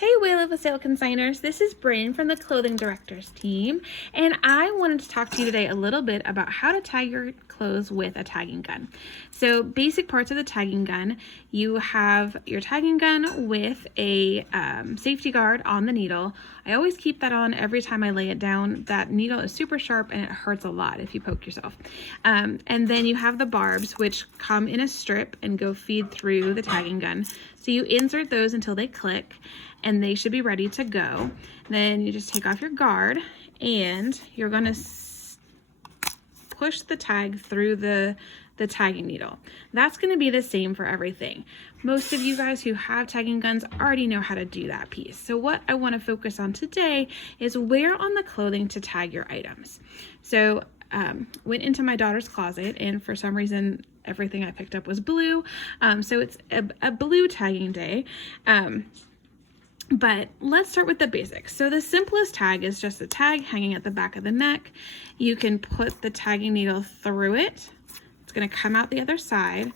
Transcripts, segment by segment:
Hey, Wheel of a Sale consigners, this is Bryn from the Clothing Directors team, and I wanted to talk to you today a little bit about how to tag your clothes with a tagging gun. So basic parts of the tagging gun, you have your tagging gun with a safety guard on the needle. I always keep that on every time I lay it down. That needle is super sharp and it hurts a lot if you poke yourself. And then you have the barbs, which come in a strip and go feed through the tagging gun. So you insert those until they click and they should be ready to go. Then you just take off your guard and you're going to push the tag through the tagging needle. That's going to be the same for everything. Most of you guys who have tagging guns already know how to do that piece. So what I want to focus on today is where on the clothing to tag your items. So went into my daughter's closet, and for some reason everything I picked up was blue. So it's a blue tagging day. But let's start with the basics. So the simplest tag is just a tag hanging at the back of the neck. You can put the tagging needle through it. It's going to come out the other side.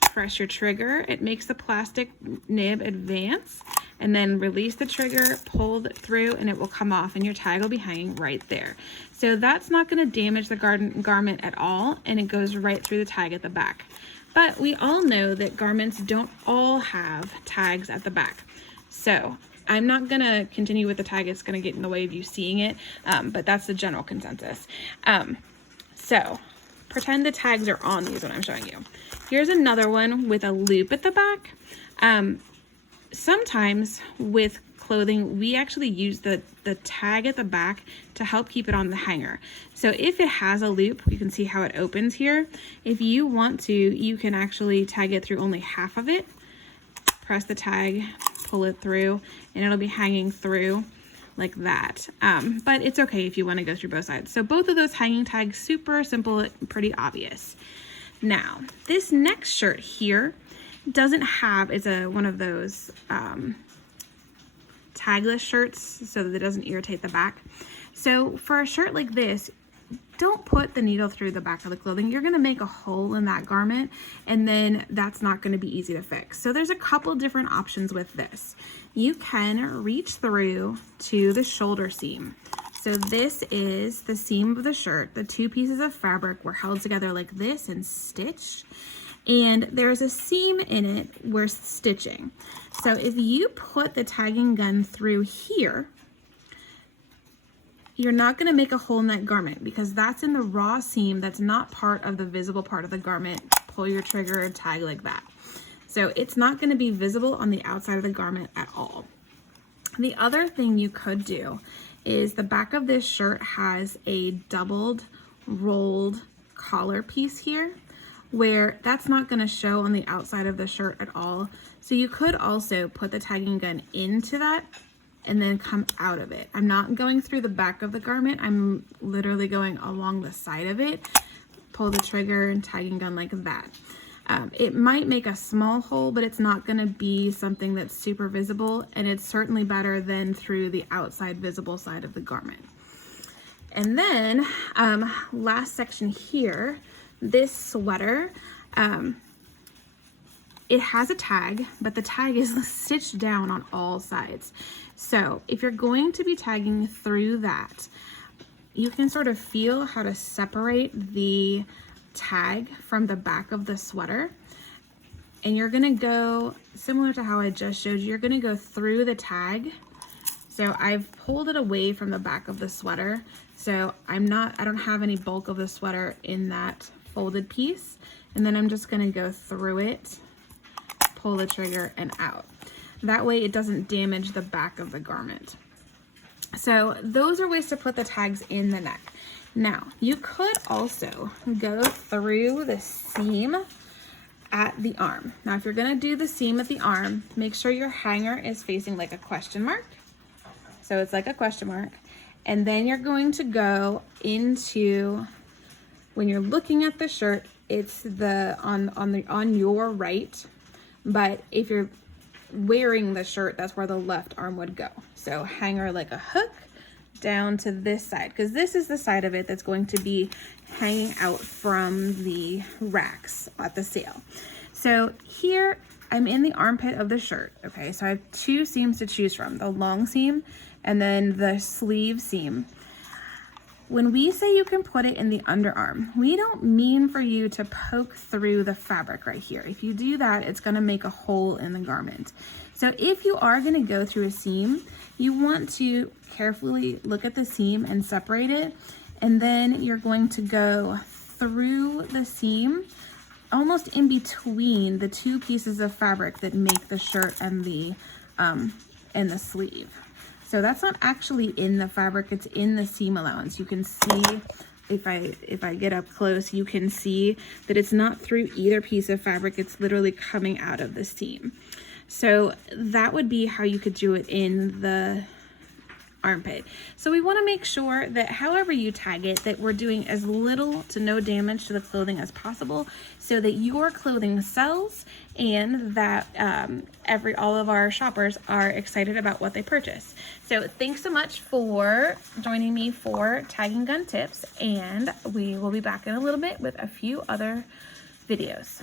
Press your trigger. It makes the plastic nib advance, and then release the trigger, pull it through, and it will come off, and your tag will be hanging right there. So that's not going to damage the garment at all, and it goes right through the tag at the back. But we all know that garments don't all have tags at the back. So I'm not going to continue with the tag. It's going to get in the way of you seeing it, but that's the general consensus. So pretend the tags are on these when I'm showing you. Here's another one with a loop at the back. Sometimes with clothing, we actually use the tag at the back to help keep it on the hanger. So if it has a loop, you can see how it opens here. If you want to, you can actually tag it through only half of it. Press the tag, pull it through, and it'll be hanging through like that. But it's okay if you want to go through both sides. So both of those hanging tags, super simple, pretty obvious. Now, this next shirt here doesn't have, it's one of those tagless shirts so that it doesn't irritate the back. So for a shirt like this, don't put the needle through the back of the clothing. You're going to make a hole in that garment, and then that's not going to be easy to fix. So there's a couple different options with this. You can reach through to the shoulder seam. So this is the seam of the shirt. The two pieces of fabric were held together like this and stitched. And there's a seam in it where stitching. So if you put the tagging gun through here, you're not going to make a hole in that garment because that's in the raw seam. That's not part of the visible part of the garment. Pull your trigger and tag like that. So it's not going to be visible on the outside of the garment at all. The other thing you could do is the back of this shirt has a doubled rolled collar piece here where that's not going to show on the outside of the shirt at all. So you could also put the tagging gun into that and then come out of it. I'm not going through the back of the garment. I'm literally going along the side of it. Pull the trigger and tagging gun like that. It might make a small hole, but it's not going to be something that's super visible, and it's certainly better than through the outside visible side of the garment. And then last section here, this sweater, it has a tag, but the tag is stitched down on all sides. So if you're going to be tagging through that, you can sort of feel how to separate the tag from the back of the sweater. And you're gonna go, similar to how I just showed you, you're gonna go through the tag. So I've pulled it away from the back of the sweater. So I don't have any bulk of the sweater in that folded piece. And then I'm just gonna go through it, pull the trigger and out. That way it doesn't damage the back of the garment. So those are ways to put the tags in the neck. Now, you could also go through the seam at the arm. Now, if you're gonna do the seam at the arm, make sure your hanger is facing like a question mark. So it's like a question mark. And then you're going to go into, when you're looking at the shirt, it's on your right, but if you're wearing the shirt, that's where the left arm would go. So hanger like a hook down to this side, because this is the side of it that's going to be hanging out from the racks at the sale. So here I'm in the armpit of the shirt, okay? So I have two seams to choose from, the long seam and then the sleeve seam. When we say you can put it in the underarm, we don't mean for you to poke through the fabric right here. If you do that, it's gonna make a hole in the garment. So if you are gonna go through a seam, you want to carefully look at the seam and separate it. And then you're going to go through the seam, almost in between the two pieces of fabric that make the shirt and the sleeve. So that's not actually in the fabric, it's in the seam allowance. You can see, if I get up close, you can see that it's not through either piece of fabric, it's literally coming out of the seam. So that would be how you could do it in the armpit. So we want to make sure that however you tag it, that we're doing as little to no damage to the clothing as possible, so that your clothing sells and that all of our shoppers are excited about what they purchase. So thanks so much for joining me for Tagging Gun Tips, and we will be back in a little bit with a few other videos.